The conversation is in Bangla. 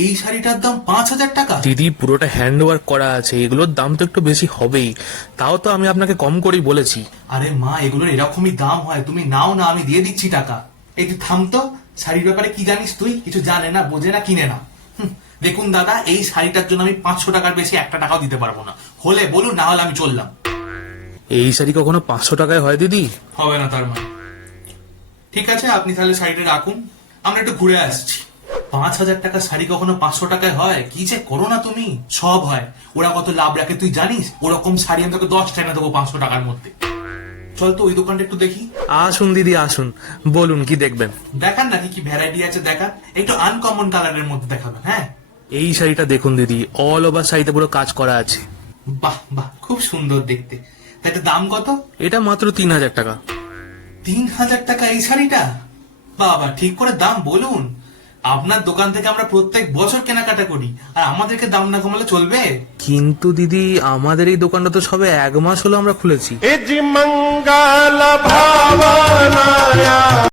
এই শাড়িটার দাম 5,000 টাকা? দিদি পুরোটা হ্যান্ড ওয়ার্ক করা আছে, এগুলোর দাম তো একটু বেশি হবেই, তাও তো আমি আপনাকে কম করেই বলেছি। আরে মা, এগুলোর এরকমই দাম হয়, তুমি নাও না, আমি দিয়ে দিচ্ছি টাকা। এই তুই থাম তো, শাড়ির ব্যাপারে কি জানিস তুই? কিছু জানে না, বোঝে না, কিনে না। দেখুন দাদা, এই শাড়িটার জন্য আমি 500 টাকার বেশি একটা টাকাও দিতে পারবো না। হলে বলুন, না হলে আমি চললাম। এই শাড়ি কখনো 500 টাকায় হয় দিদি? হবে না তার মানে? ঠিক আছে, আপনি তাহলে শাড়িটা রাখুন, আমরা একটু ঘুরে আসছি। 5,000 টাকা শাড়ি কখনো 500 টাকায় হয়? কি যে করো না তুমি। সব হয়, ওরা কত লাভ রাখে তুই জানিস? ওরকম শাড়ি আমি তোকে 10টা এনে দেবো 500 টাকার মধ্যে। চল তো ওই দোকানটা একটু দেখি। আসুন দিদি আসুন, বলুন কি দেখবেন। দেখান নাকি কি ভ্যারাইটি আছে, দেখান। একটু আনকমন কালারের মধ্যে দেখাবেন। হ্যাঁ, এই শাড়িটা দেখুন দিদি, অল ওভার শাড়িতে পুরো কাজ করা আছে। বাহ বাহ, খুব সুন্দর দেখতে। তা এটার দাম কত? এটা মাত্র 3,000 টাকা। 3,000 টাকা এই শাড়িটা? বাবা, ঠিক করে দাম বলুন। আপনার দোকান থেকে আমরা প্রত্যেক বছর কেনাকাটা করি, আর আমাদেরকে দাম না কমালে চলবে? কিন্তু দিদি আমাদের এই দোকানটা তো সবে 1 মাস হলো আমরা খুলেছি। इज मंगल भा